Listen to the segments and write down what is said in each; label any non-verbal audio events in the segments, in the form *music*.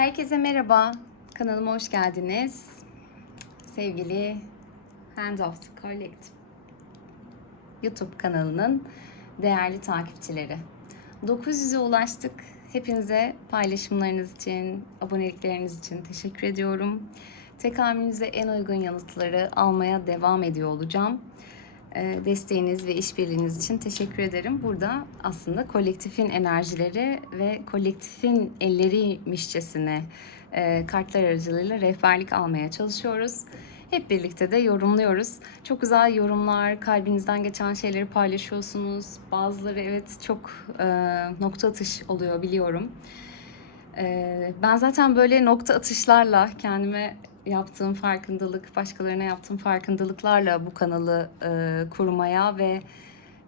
Herkese merhaba. Kanalıma hoş geldiniz. Sevgili Hand of the Collective YouTube kanalının değerli takipçileri. 900'e ulaştık. Hepinize paylaşımlarınız için, abonelikleriniz için teşekkür ediyorum. Tekamülünüze en uygun yanıtları almaya devam ediyor olacağım. Ee, Desteğiniz ve işbirliğiniz için teşekkür ederim. Burada aslında kolektifin enerjileri ve kolektifin elleriymişçesine e, kartlar aracılığıyla rehberlik almaya çalışıyoruz. Hep birlikte de yorumluyoruz. Çok güzel yorumlar, kalbinizden geçen şeyleri paylaşıyorsunuz. Bazıları evet çok e, nokta atış oluyor biliyorum. E, ben zaten böyle nokta atışlarla kendime yaptığım farkındalık, başkalarına yaptığım farkındalıklarla bu kanalı e, kurmaya ve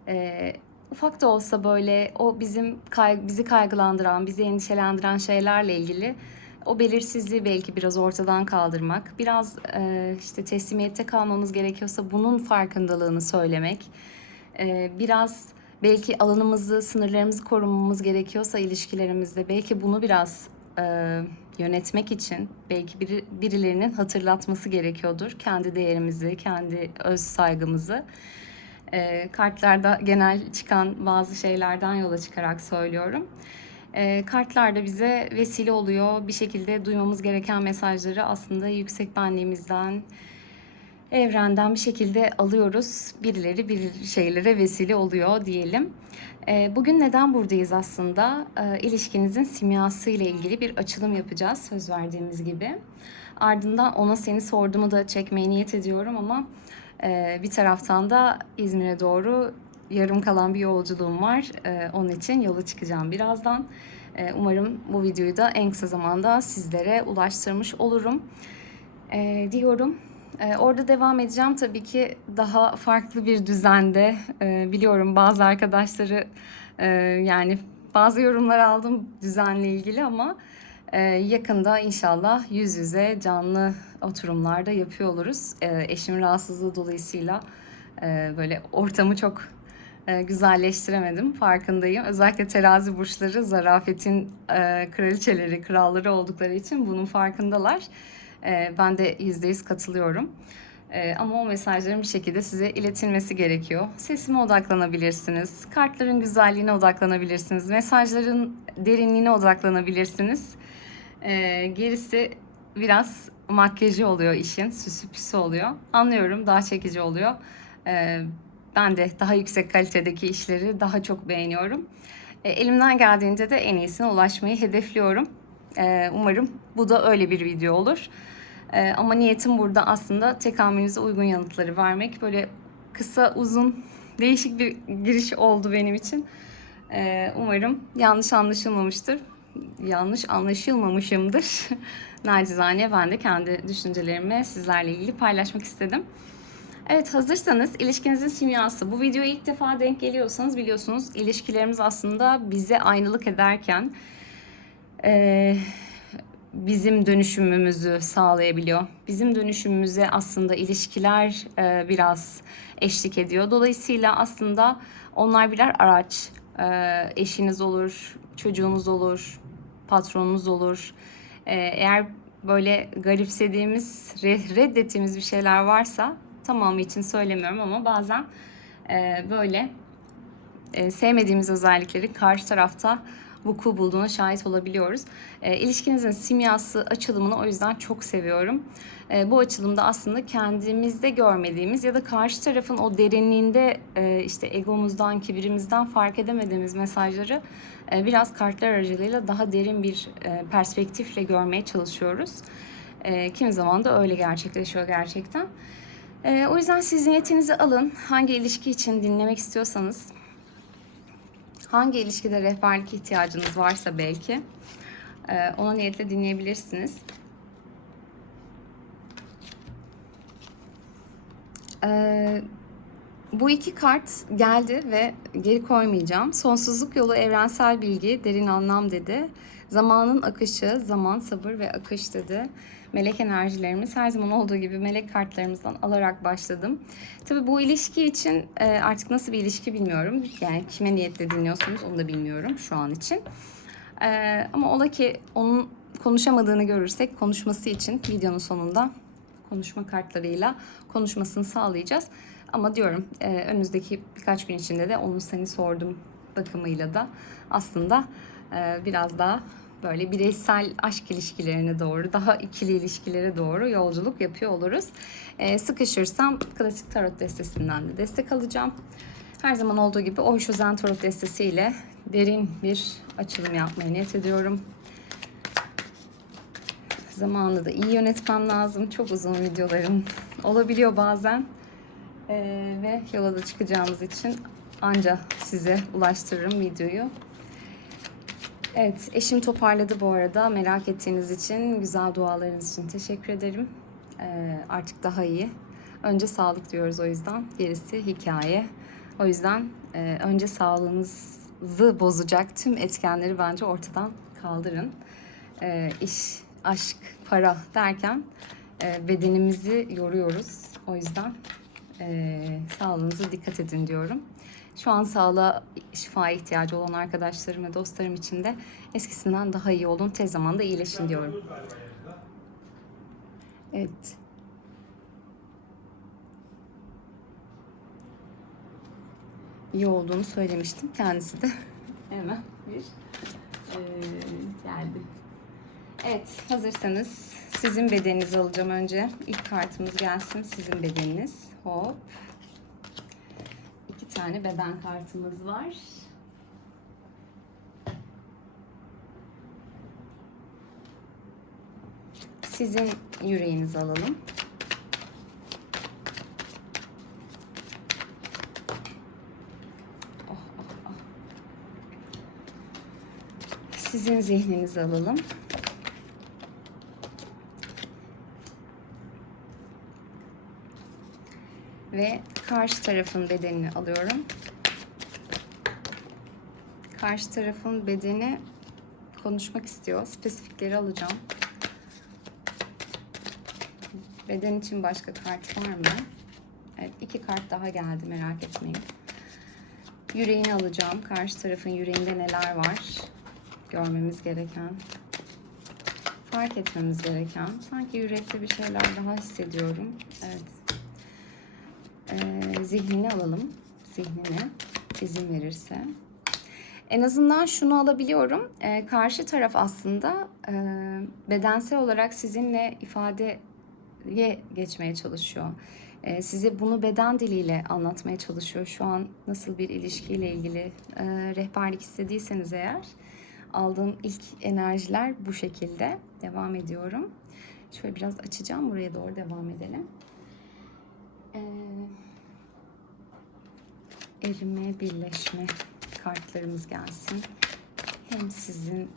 e, ufak da olsa böyle o bizim kay- bizi kaygılandıran, bizi endişelendiren şeylerle ilgili o belirsizliği belki biraz ortadan kaldırmak, biraz e, işte teslimiyette kalmamız gerekiyorsa bunun farkındalığını söylemek, e, biraz belki alanımızı, sınırlarımızı korumamız gerekiyorsa ilişkilerimizde belki bunu biraz e, yönetmek için belki biri, birilerinin hatırlatması gerekiyordur. Kendi değerimizi, kendi öz saygımızı. E, kartlarda genel çıkan bazı şeylerden yola çıkarak söylüyorum. E, kartlar bize vesile oluyor. Bir şekilde duymamız gereken mesajları aslında yüksek benliğimizden, evrenden bir şekilde alıyoruz. Birileri bir şeylere vesile oluyor diyelim. Ee, Bugün neden buradayız aslında? Ee, İlişkinizin simyası ile ilgili bir açılım yapacağız söz verdiğimiz gibi. Ardından ona seni sorduğumu da çekmeye niyet ediyorum ama e, bir taraftan da İzmir'e doğru yarım kalan bir yolculuğum var. Ee, Onun için yola çıkacağım birazdan. Umarım bu videoyu da en kısa zamanda sizlere ulaştırmış olurum diyorum. Ee, orada devam edeceğim tabii ki daha farklı bir düzende. Ee, biliyorum bazı arkadaşları e, yani bazı yorumlar aldım düzenle ilgili ama e, yakında inşallah yüz yüze canlı oturumlarda yapıyor oluruz. E, eşimin rahatsızlığı dolayısıyla e, böyle ortamı çok e, güzelleştiremedim farkındayım. Özellikle terazi burçları zarafetin e, kraliçeleri, kralları oldukları için bunun farkındalar. E, ben de yüzde yüz katılıyorum. E, ama o mesajların bir şekilde size iletilmesi gerekiyor. Sesime odaklanabilirsiniz. Kartların güzelliğine odaklanabilirsiniz. Mesajların derinliğine odaklanabilirsiniz. E, gerisi biraz makyajı oluyor işin. Süsü püsü oluyor. Anlıyorum daha çekici oluyor. E, ben de daha yüksek kalitedeki işleri daha çok beğeniyorum. E, elimden geldiğince de en iyisine ulaşmayı hedefliyorum. E, umarım bu da öyle bir video olur. E, ama niyetim burada aslında tekamülünüze uygun yanıtları vermek. Böyle kısa, uzun, değişik bir giriş oldu benim için. E, umarım yanlış anlaşılmamıştır. Yanlış anlaşılmamışımdır. *laughs* Nacizane ben de kendi düşüncelerimi sizlerle ilgili paylaşmak istedim. Evet hazırsanız ilişkinizin simyası. Bu videoya ilk defa denk geliyorsanız biliyorsunuz ilişkilerimiz aslında bize aynalık ederken eee, bizim dönüşümümüzü sağlayabiliyor. Bizim dönüşümümüze aslında ilişkiler eee, biraz eşlik ediyor. Dolayısıyla aslında onlar birer araç. Eee, eşiniz olur, çocuğunuz olur, patronunuz olur. Eee, eğer böyle garipsediğimiz, re- reddettiğimiz bir şeyler varsa tamamı için söylemiyorum ama bazen eee, böyle e, sevmediğimiz özellikleri karşı tarafta vuku bulduğuna şahit olabiliyoruz. E, ilişkinizin simyası açılımını o yüzden çok seviyorum. E, bu açılımda aslında kendimizde görmediğimiz ya da karşı tarafın o derinliğinde e, işte egomuzdan, kibirimizden fark edemediğimiz mesajları e, biraz kartlar aracılığıyla daha derin bir e, perspektifle görmeye çalışıyoruz. E, kimi zaman da öyle gerçekleşiyor gerçekten. E, o yüzden siz niyetinizi alın. Hangi ilişki için dinlemek istiyorsanız hangi ilişkide rehberlik ihtiyacınız varsa belki e, ona niyetle dinleyebilirsiniz. E, bu iki kart geldi ve geri koymayacağım. Sonsuzluk yolu evrensel bilgi, derin anlam dedi. Zamanın akışı, zaman, sabır ve akış dedi. Melek enerjilerimiz her zaman olduğu gibi melek kartlarımızdan alarak başladım. Tabii bu ilişki için e, artık nasıl bir ilişki bilmiyorum. Yani kime niyetle dinliyorsunuz onu da bilmiyorum şu an için. E, ama ola ki onun konuşamadığını görürsek konuşması için videonun sonunda konuşma kartlarıyla konuşmasını sağlayacağız. Ama diyorum e, önümüzdeki birkaç gün içinde de onun seni sordum bakımıyla da aslında biraz daha böyle bireysel aşk ilişkilerine doğru, daha ikili ilişkilere doğru yolculuk yapıyor oluruz. E, sıkışırsam klasik tarot destesinden de destek alacağım. Her zaman olduğu gibi Osho Zen Tarot destesiyle derin bir açılım yapmaya niyet ediyorum. Zamanı da iyi yönetmem lazım. Çok uzun videolarım olabiliyor bazen. Ee, ve yola da çıkacağımız için anca size ulaştırırım videoyu. Evet, eşim toparladı bu arada. Merak ettiğiniz için, güzel dualarınız için teşekkür ederim. Ee, artık daha iyi. Önce sağlık diyoruz o yüzden. Gerisi hikaye. O yüzden e, önce sağlığınızı bozacak tüm etkenleri bence ortadan kaldırın. E, iş, aşk, para derken e, bedenimizi yoruyoruz. O yüzden e, sağlığınıza dikkat edin diyorum. Şu an sağlığa, şifaya ihtiyacı olan arkadaşlarım ve dostlarım için de eskisinden daha iyi olun. Tez zamanda iyileşin diyorum. Evet. iyi olduğunu söylemiştim. Kendisi de *laughs* hemen bir e, geldi. Evet, hazırsanız sizin bedeninizi alacağım önce. İlk kartımız gelsin, sizin bedeniniz. Hop. Tane beden kartımız var. Sizin yüreğinizi alalım. Oh, oh, oh. Sizin zihninizi alalım. Ve karşı tarafın bedenini alıyorum. Karşı tarafın bedeni konuşmak istiyor. Spesifikleri alacağım. Beden için başka kart var mı? Evet, iki kart daha geldi merak etmeyin. Yüreğini alacağım. Karşı tarafın yüreğinde neler var? Görmemiz gereken. Fark etmemiz gereken. Sanki yürekte bir şeyler daha hissediyorum. Evet. Ee, zihnini alalım. Zihnini izin verirse. En azından şunu alabiliyorum. Ee, karşı taraf aslında e, bedensel olarak sizinle ifadeye geçmeye çalışıyor. Ee, size bunu beden diliyle anlatmaya çalışıyor. Şu an nasıl bir ilişkiyle ilgili e, rehberlik istediyseniz eğer aldığım ilk enerjiler bu şekilde. Devam ediyorum. Şöyle biraz açacağım. Buraya doğru devam edelim. Ee, erime, birleşme kartlarımız gelsin. Hem sizin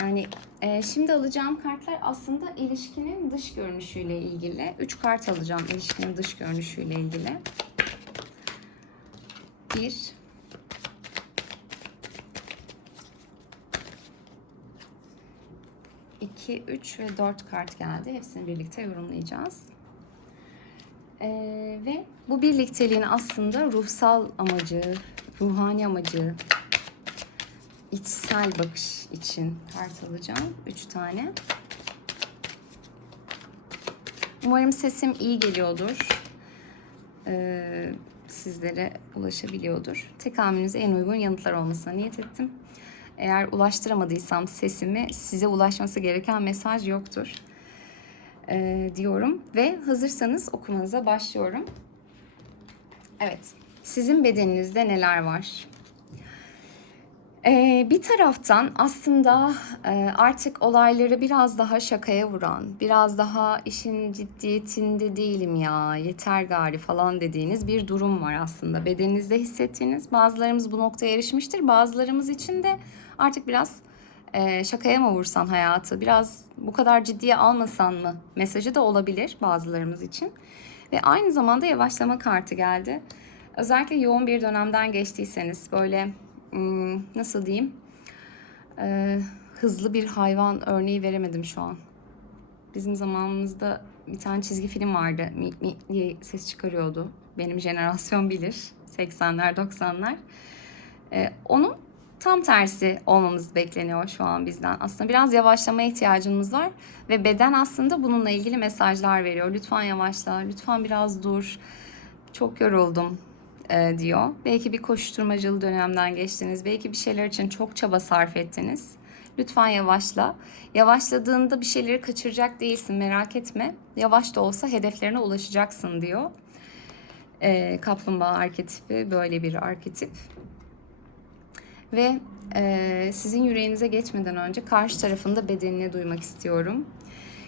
yani e, şimdi alacağım kartlar aslında ilişkinin dış görünüşüyle ilgili. Üç kart alacağım ilişkinin dış görünüşüyle ilgili. Bir. iki, üç ve dört kart geldi. Hepsini birlikte yorumlayacağız. Ee, ve bu birlikteliğin aslında ruhsal amacı, ruhani amacı, içsel bakış için kart alacağım. Üç tane. Umarım sesim iyi geliyordur. Ee, sizlere ulaşabiliyordur. Tekamülünüze en uygun yanıtlar olmasına niyet ettim. Eğer ulaştıramadıysam sesimi size ulaşması gereken mesaj yoktur e, diyorum ve hazırsanız okumanıza başlıyorum. Evet, sizin bedeninizde neler var? Ee, bir taraftan aslında e, artık olayları biraz daha şakaya vuran, biraz daha işin ciddiyetinde değilim ya, yeter gari falan dediğiniz bir durum var aslında. Bedeninizde hissettiğiniz, bazılarımız bu noktaya erişmiştir, bazılarımız için de artık biraz e, şakaya mı vursan hayatı, biraz bu kadar ciddiye almasan mı mesajı da olabilir bazılarımız için. Ve aynı zamanda yavaşlama kartı geldi. Özellikle yoğun bir dönemden geçtiyseniz böyle hmm, nasıl diyeyim e, hızlı bir hayvan örneği veremedim şu an. Bizim zamanımızda bir tane çizgi film vardı. Mi, mi diye ses çıkarıyordu. Benim jenerasyon bilir. 80'ler 90'lar. E, onun tam tersi olmamız bekleniyor şu an bizden. Aslında biraz yavaşlamaya ihtiyacımız var ve beden aslında bununla ilgili mesajlar veriyor. Lütfen yavaşla, lütfen biraz dur. Çok yoruldum e, diyor. Belki bir koşturmacalı dönemden geçtiniz. Belki bir şeyler için çok çaba sarf ettiniz. Lütfen yavaşla. Yavaşladığında bir şeyleri kaçıracak değilsin merak etme. Yavaş da olsa hedeflerine ulaşacaksın diyor. E, kaplumbağa arketipi böyle bir arketip. Ve e, sizin yüreğinize geçmeden önce karşı tarafın da bedenini duymak istiyorum.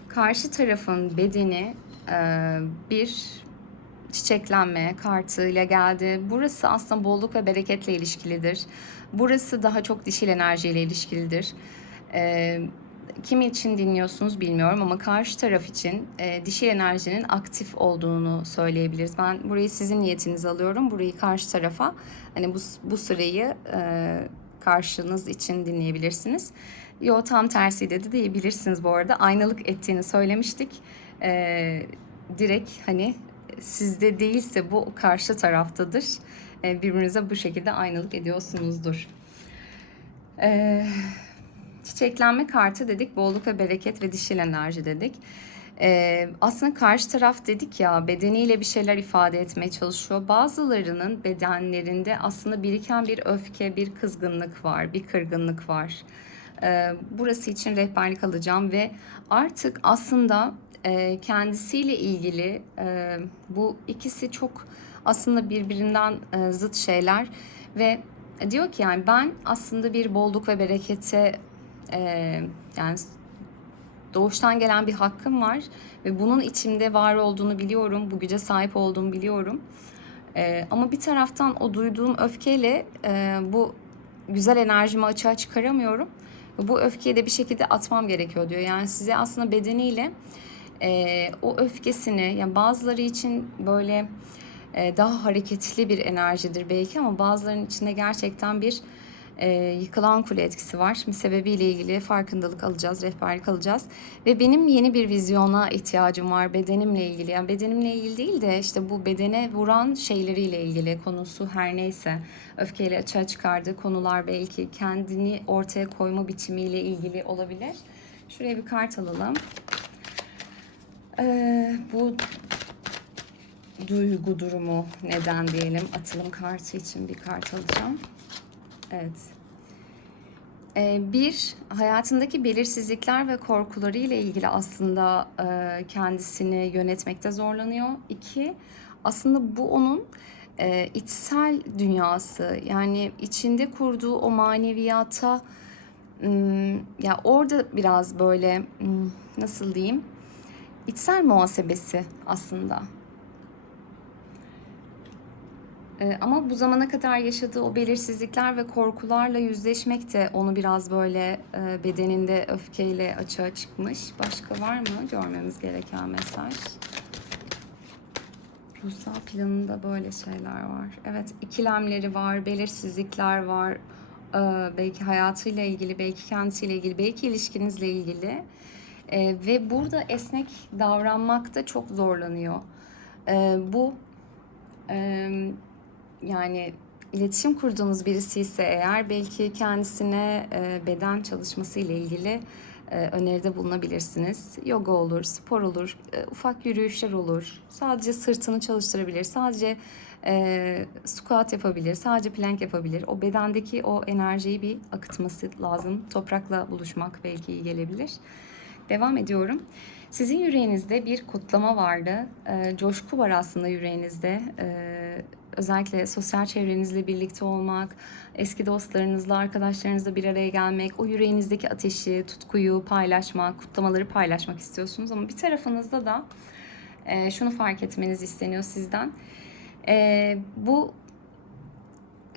Karşı tarafın bedeni e, bir çiçeklenme kartıyla geldi. Burası aslında bolluk ve bereketle ilişkilidir. Burası daha çok dişil enerjiyle ilişkilidir. E, kimi için dinliyorsunuz bilmiyorum ama karşı taraf için e, dişil enerjinin aktif olduğunu söyleyebiliriz. Ben burayı sizin niyetinize alıyorum. Burayı karşı tarafa hani bu, bu sırayı e, karşınız için dinleyebilirsiniz. Yo tam tersi dedi diyebilirsiniz bu arada. Aynalık ettiğini söylemiştik. E, direkt hani sizde değilse bu karşı taraftadır. E, birbirinize bu şekilde aynalık ediyorsunuzdur. Eee Çiçeklenme kartı dedik, bolluk ve bereket ve dişil enerji dedik. Ee, aslında karşı taraf dedik ya bedeniyle bir şeyler ifade etmeye çalışıyor. Bazılarının bedenlerinde aslında biriken bir öfke, bir kızgınlık var, bir kırgınlık var. Ee, burası için rehberlik alacağım ve artık aslında e, kendisiyle ilgili e, bu ikisi çok aslında birbirinden e, zıt şeyler ve diyor ki yani ben aslında bir bolluk ve berekete e, yani doğuştan gelen bir hakkım var ve bunun içimde var olduğunu biliyorum, bu güce sahip olduğumu biliyorum. E, ama bir taraftan o duyduğum öfkeyle e, bu güzel enerjimi açığa çıkaramıyorum. Bu öfkeyi de bir şekilde atmam gerekiyor diyor. Yani size aslında bedeniyle e, o öfkesini, yani bazıları için böyle e, daha hareketli bir enerjidir belki ama bazılarının içinde gerçekten bir e, yıkılan kule etkisi var. Şimdi sebebiyle ilgili farkındalık alacağız, rehberlik alacağız. Ve benim yeni bir vizyona ihtiyacım var bedenimle ilgili. Yani bedenimle ilgili değil de işte bu bedene vuran şeyleriyle ilgili konusu her neyse. Öfkeyle açığa çıkardığı konular belki kendini ortaya koyma biçimiyle ilgili olabilir. Şuraya bir kart alalım. Ee, bu duygu durumu neden diyelim atılım kartı için bir kart alacağım. Evet. Ee, bir, hayatındaki belirsizlikler ve korkuları ile ilgili aslında e, kendisini yönetmekte zorlanıyor. İki, aslında bu onun e, içsel dünyası. Yani içinde kurduğu o maneviyata ya orada biraz böyle nasıl diyeyim içsel muhasebesi aslında. Ee, ama bu zamana kadar yaşadığı o belirsizlikler ve korkularla yüzleşmek de onu biraz böyle e, bedeninde öfkeyle açığa çıkmış. Başka var mı görmemiz gereken mesaj? Ruhsal planında böyle şeyler var. Evet ikilemleri var, belirsizlikler var. Ee, belki hayatıyla ilgili, belki kendisiyle ilgili, belki ilişkinizle ilgili. Ee, ve burada esnek davranmakta çok zorlanıyor. Bu yani iletişim kurduğunuz birisi ise eğer belki kendisine e, beden çalışması ile ilgili e, öneride bulunabilirsiniz. Yoga olur, spor olur, e, ufak yürüyüşler olur. Sadece sırtını çalıştırabilir, sadece e, squat yapabilir, sadece plank yapabilir. O bedendeki o enerjiyi bir akıtması lazım. Toprakla buluşmak belki iyi gelebilir. Devam ediyorum. Sizin yüreğinizde bir kutlama vardı. E, coşku var aslında yüreğinizde. E, özellikle sosyal çevrenizle birlikte olmak, eski dostlarınızla, arkadaşlarınızla bir araya gelmek, o yüreğinizdeki ateşi, tutkuyu paylaşmak, kutlamaları paylaşmak istiyorsunuz. Ama bir tarafınızda da e, şunu fark etmeniz isteniyor sizden. E, bu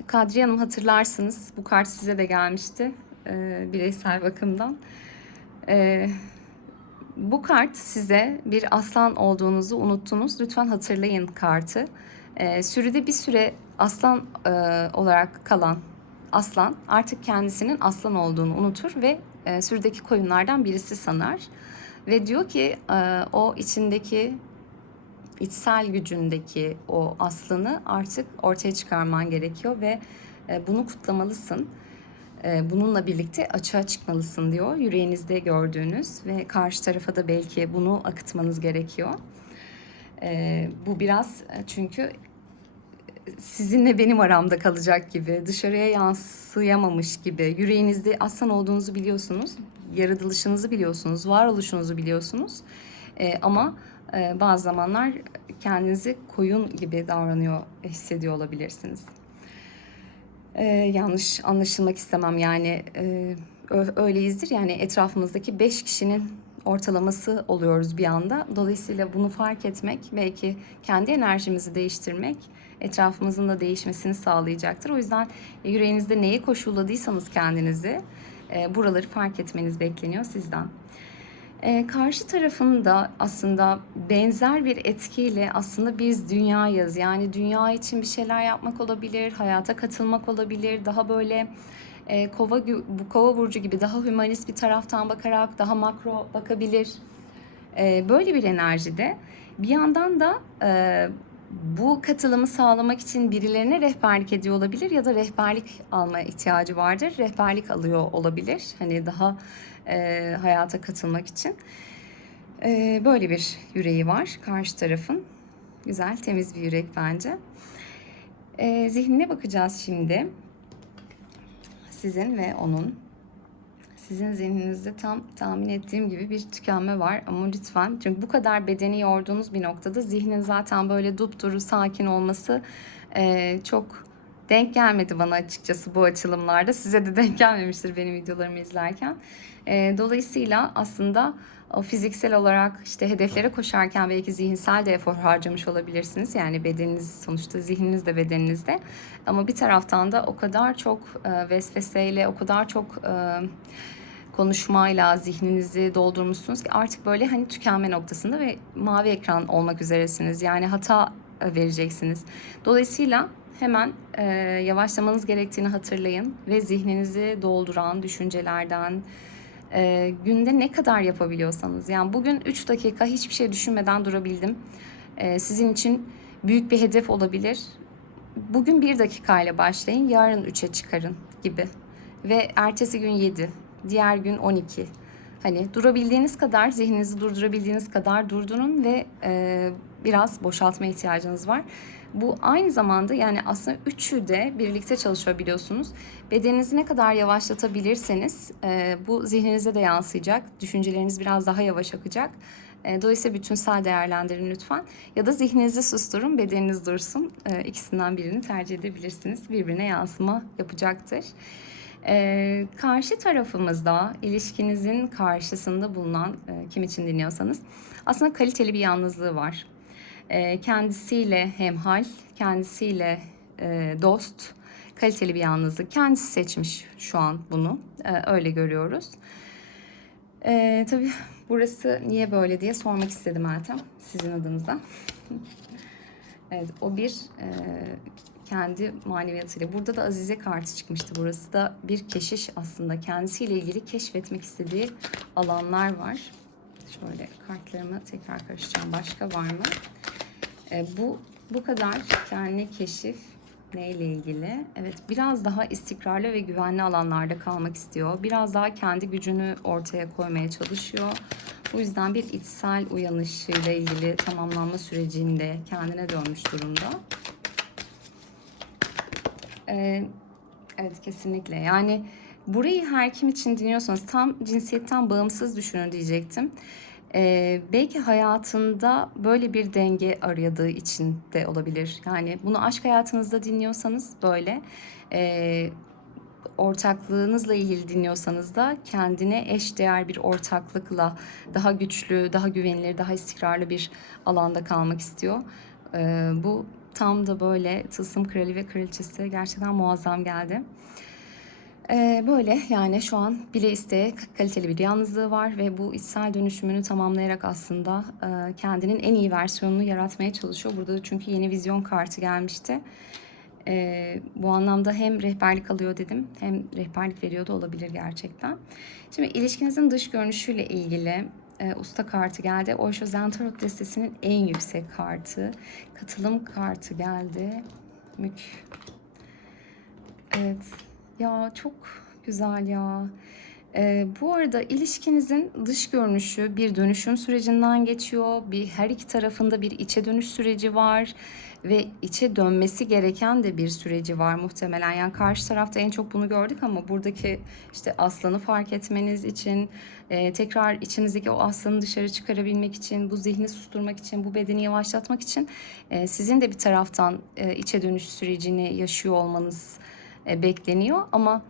Kadriye Hanım hatırlarsınız, bu kart size de gelmişti e, bireysel bakımdan. E, bu kart size bir aslan olduğunuzu unuttunuz. Lütfen hatırlayın kartı. E, sürüde bir süre aslan e, olarak kalan aslan artık kendisinin aslan olduğunu unutur ve e, sürüdeki koyunlardan birisi sanar. Ve diyor ki e, o içindeki içsel gücündeki o aslanı artık ortaya çıkarman gerekiyor ve e, bunu kutlamalısın. e, bununla birlikte açığa çıkmalısın diyor. Yüreğinizde gördüğünüz ve karşı tarafa da belki bunu akıtmanız gerekiyor. E, bu biraz e, çünkü sizinle benim aramda kalacak gibi, dışarıya yansıyamamış gibi, yüreğinizde aslan olduğunuzu biliyorsunuz, yaratılışınızı biliyorsunuz, varoluşunuzu biliyorsunuz. Ee, ama e, bazı zamanlar kendinizi koyun gibi davranıyor, hissediyor olabilirsiniz. Ee, yanlış anlaşılmak istemem yani e, öyleyizdir yani etrafımızdaki beş kişinin ortalaması oluyoruz bir anda. Dolayısıyla bunu fark etmek belki kendi enerjimizi değiştirmek etrafımızın da değişmesini sağlayacaktır. O yüzden yüreğinizde neyi koşulladıysanız kendinizi e, buraları fark etmeniz bekleniyor sizden. E, karşı tarafın da aslında benzer bir etkiyle aslında biz dünyayız. Yani dünya için bir şeyler yapmak olabilir, hayata katılmak olabilir. Daha böyle e, kova kova burcu gibi daha hümanist bir taraftan bakarak daha makro bakabilir. E, böyle bir enerjide bir yandan da e, bu katılımı sağlamak için birilerine rehberlik ediyor olabilir ya da rehberlik alma ihtiyacı vardır. Rehberlik alıyor olabilir. Hani daha e, hayata katılmak için. E, böyle bir yüreği var karşı tarafın. Güzel, temiz bir yürek bence. E, zihnine bakacağız şimdi. Sizin ve onun. Sizin zihninizde tam tahmin ettiğim gibi bir tükenme var ama lütfen çünkü bu kadar bedeni yorduğunuz bir noktada zihnin zaten böyle dupduru sakin olması e, çok denk gelmedi bana açıkçası bu açılımlarda. Size de denk gelmemiştir benim videolarımı izlerken. E, dolayısıyla aslında o fiziksel olarak işte hedeflere koşarken belki zihinsel de efor harcamış olabilirsiniz. Yani bedeniniz sonuçta zihniniz de bedeninizde. Ama bir taraftan da o kadar çok e, vesveseyle, o kadar çok e, konuşmayla zihninizi doldurmuşsunuz ki artık böyle hani tükenme noktasında ve mavi ekran olmak üzeresiniz. Yani hata e, vereceksiniz. Dolayısıyla hemen e, yavaşlamanız gerektiğini hatırlayın ve zihninizi dolduran düşüncelerden, e, günde ne kadar yapabiliyorsanız. Yani bugün 3 dakika hiçbir şey düşünmeden durabildim. E, sizin için büyük bir hedef olabilir. Bugün 1 dakikayla başlayın, yarın 3'e çıkarın gibi. Ve ertesi gün 7, diğer gün 12. Hani durabildiğiniz kadar, zihninizi durdurabildiğiniz kadar durdurun ve e, biraz boşaltma ihtiyacınız var. Bu aynı zamanda yani aslında üçü de birlikte çalışıyor biliyorsunuz. Bedeninizi ne kadar yavaşlatabilirseniz e, bu zihninize de yansıyacak. Düşünceleriniz biraz daha yavaş akacak. E, dolayısıyla bütünsel değerlendirin lütfen. Ya da zihninizi susturun, bedeniniz dursun. E, ikisinden birini tercih edebilirsiniz. Birbirine yansıma yapacaktır. Ee, karşı tarafımızda ilişkinizin karşısında bulunan e, kim için dinliyorsanız aslında kaliteli bir yalnızlığı var. Ee, kendisiyle hemhal, kendisiyle e, dost, kaliteli bir yalnızlık. Kendisi seçmiş şu an bunu. Ee, öyle görüyoruz. Ee, tabii burası niye böyle diye sormak istedim Meltem sizin adınıza. *laughs* evet o bir e, kendi maneviyatıyla. Burada da Azize kartı çıkmıştı. Burası da bir keşiş aslında. Kendisiyle ilgili keşfetmek istediği alanlar var. Şöyle kartlarımı tekrar karıştıracağım. Başka var mı? E, bu bu kadar kendi keşif neyle ilgili? Evet biraz daha istikrarlı ve güvenli alanlarda kalmak istiyor. Biraz daha kendi gücünü ortaya koymaya çalışıyor. Bu yüzden bir içsel uyanışıyla ilgili tamamlanma sürecinde kendine dönmüş durumda. Ee, evet kesinlikle. Yani burayı her kim için dinliyorsanız tam cinsiyetten bağımsız düşünün diyecektim. Ee, belki hayatında böyle bir denge aradığı için de olabilir. Yani bunu aşk hayatınızda dinliyorsanız böyle. Ee, ortaklığınızla ilgili dinliyorsanız da kendine eş değer bir ortaklıkla daha güçlü, daha güvenilir, daha istikrarlı bir alanda kalmak istiyor. Ee, bu tam da böyle tılsım krali ve kraliçesi gerçekten muazzam geldi. Ee, böyle yani şu an bile isteye kaliteli bir yalnızlığı var ve bu içsel dönüşümünü tamamlayarak aslında e, kendinin en iyi versiyonunu yaratmaya çalışıyor. Burada da çünkü yeni vizyon kartı gelmişti. Ee, bu anlamda hem rehberlik alıyor dedim hem rehberlik veriyor da olabilir gerçekten. Şimdi ilişkinizin dış görünüşüyle ilgili e, usta kartı geldi. Osho Zen Tarot listesinin en yüksek kartı. Katılım kartı geldi. Mük. Evet. Ya çok güzel ya. Ee, bu arada ilişkinizin dış görünüşü bir dönüşüm sürecinden geçiyor. Bir her iki tarafında bir içe dönüş süreci var ve içe dönmesi gereken de bir süreci var muhtemelen. Yani karşı tarafta en çok bunu gördük ama buradaki işte aslanı fark etmeniz için, e, tekrar içinizdeki o aslanı dışarı çıkarabilmek için, bu zihni susturmak için, bu bedeni yavaşlatmak için e, sizin de bir taraftan e, içe dönüş sürecini yaşıyor olmanız e, bekleniyor ama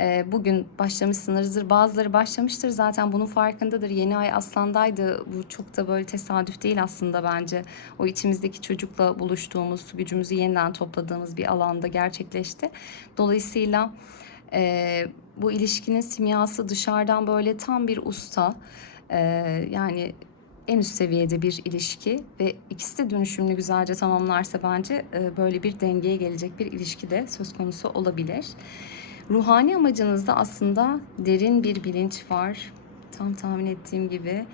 e, bugün başlamışsınızdır. Bazıları başlamıştır zaten bunun farkındadır. Yeni ay aslandaydı. Bu çok da böyle tesadüf değil aslında bence. O içimizdeki çocukla buluştuğumuz, gücümüzü yeniden topladığımız bir alanda gerçekleşti. Dolayısıyla e, bu ilişkinin simyası dışarıdan böyle tam bir usta. E, yani en üst seviyede bir ilişki ve ikisi de dönüşümlü güzelce tamamlarsa bence e, böyle bir dengeye gelecek bir ilişki de söz konusu olabilir. Ruhani amacınızda aslında derin bir bilinç var. Tam tahmin ettiğim gibi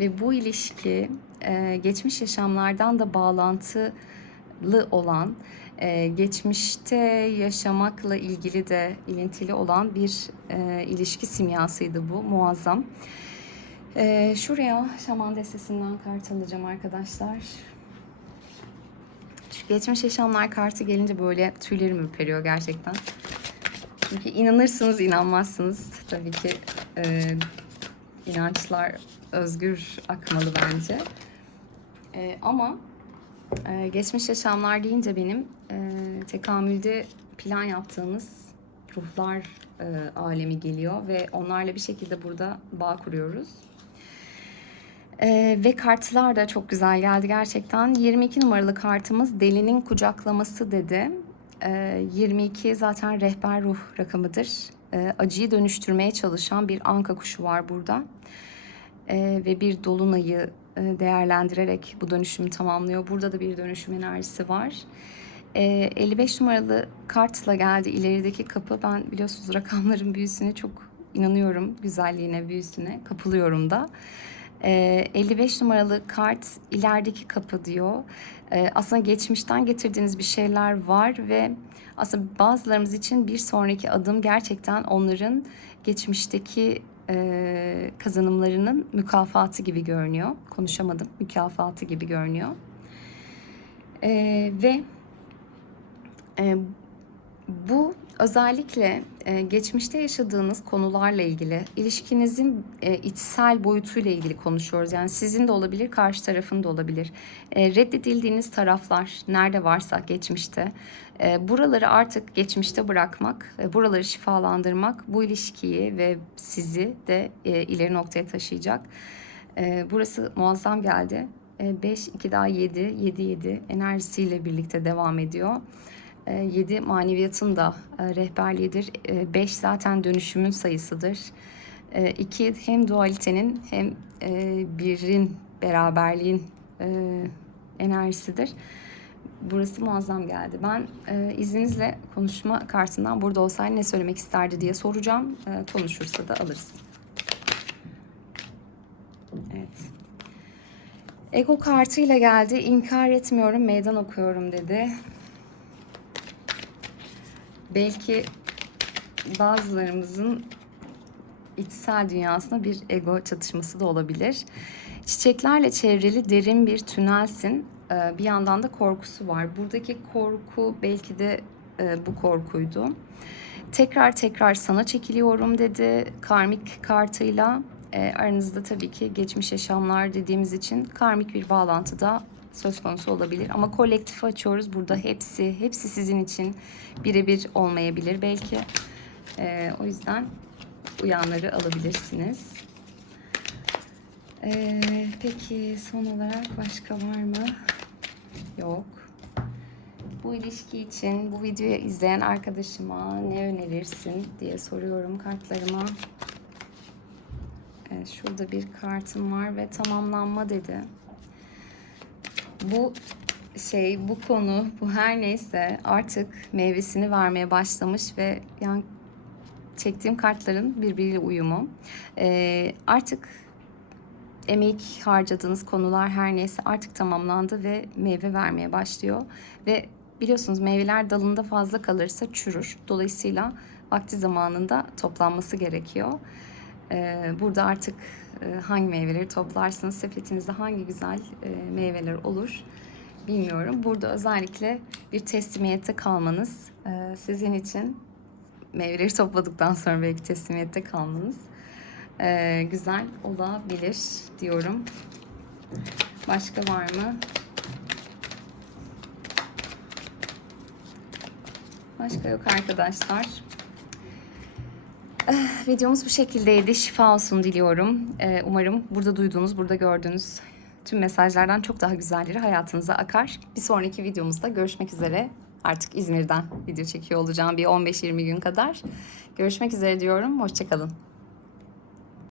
ve bu ilişki e, geçmiş yaşamlardan da bağlantılı olan, e, geçmişte yaşamakla ilgili de ilintili olan bir ilişki simyasıydı bu. Muazzam. E, şuraya şaman destesinden kart alacağım arkadaşlar. Şu geçmiş yaşamlar kartı gelince böyle tüylerim ürperiyor gerçekten. Çünkü inanırsınız inanmazsınız. Tabii ki e, inançlar özgür akmalı bence. E, ama e, geçmiş yaşamlar deyince benim e, tekamülde plan yaptığımız ruhlar e, alemi geliyor ve onlarla bir şekilde burada bağ kuruyoruz. Ee, ve kartlar da çok güzel geldi gerçekten. 22 numaralı kartımız delinin kucaklaması dedi. Ee, 22 zaten rehber ruh rakamıdır. Ee, acıyı dönüştürmeye çalışan bir anka kuşu var burada. Ee, ve bir dolunayı e, değerlendirerek bu dönüşümü tamamlıyor. Burada da bir dönüşüm enerjisi var. Ee, 55 numaralı kartla geldi ilerideki kapı. Ben biliyorsunuz rakamların büyüsüne çok inanıyorum. Güzelliğine, büyüsüne kapılıyorum da. Ee, 55 numaralı kart ilerideki kapı diyor. Ee, aslında geçmişten getirdiğiniz bir şeyler var ve aslında bazılarımız için bir sonraki adım gerçekten onların geçmişteki e, kazanımlarının mükafatı gibi görünüyor. Konuşamadım. Mükafatı gibi görünüyor. Ee, ve e, bu özellikle e, geçmişte yaşadığınız konularla ilgili, ilişkinizin e, içsel boyutuyla ilgili konuşuyoruz. Yani sizin de olabilir, karşı tarafın da olabilir. E, reddedildiğiniz taraflar nerede varsa geçmişte, buraları artık geçmişte bırakmak, buraları şifalandırmak bu ilişkiyi ve sizi de ileri noktaya taşıyacak. Burası muazzam geldi. 5, 2 daha 7, 7, 7 enerjisiyle birlikte devam ediyor. 7 maneviyatın da e, rehberliğidir. 5 zaten dönüşümün sayısıdır. 2 hem dualitenin hem e, birin beraberliğin e, enerjisidir. Burası muazzam geldi. Ben izninizle konuşma kartından burada olsaydı ne söylemek isterdi diye soracağım. Konuşursa da alırız. Evet. Ego kartıyla geldi. İnkar etmiyorum, meydan okuyorum dedi. Belki bazılarımızın içsel dünyasında bir ego çatışması da olabilir. Çiçeklerle çevrili derin bir tünelsin. Ee, bir yandan da korkusu var. Buradaki korku belki de e, bu korkuydu. Tekrar tekrar sana çekiliyorum dedi karmik kartıyla. E, aranızda tabii ki geçmiş yaşamlar dediğimiz için karmik bir bağlantı da söz konusu olabilir. Ama kolektif açıyoruz. Burada hepsi, hepsi sizin için birebir olmayabilir belki. Ee, o yüzden uyanları alabilirsiniz. Ee, peki son olarak başka var mı? Yok. Bu ilişki için bu videoyu izleyen arkadaşıma ne önerirsin diye soruyorum kartlarıma. Evet, şurada bir kartım var ve tamamlanma dedi bu şey, bu konu, bu her neyse artık meyvesini vermeye başlamış ve yani çektiğim kartların birbiriyle uyumu. Ee, artık emek harcadığınız konular her neyse artık tamamlandı ve meyve vermeye başlıyor. Ve biliyorsunuz meyveler dalında fazla kalırsa çürür. Dolayısıyla vakti zamanında toplanması gerekiyor. Ee, burada artık e, hangi meyveleri toplarsınız, sepetinizde hangi güzel e, meyveler olur bilmiyorum. Burada özellikle bir teslimiyette kalmanız e, sizin için meyveleri topladıktan sonra belki teslimiyette kalmanız güzel olabilir diyorum. Başka var mı? Başka yok arkadaşlar. Eh, Videomuz bu şekildeydi. Şifa olsun diliyorum. Eh, Umarım burada duyduğunuz, burada gördüğünüz tüm mesajlardan çok daha güzelleri hayatınıza akar. Bir sonraki videomuzda görüşmek üzere. Artık İzmir'den video çekiyor olacağım bir 15-20 gün kadar. Görüşmek üzere diyorum. Hoşçakalın.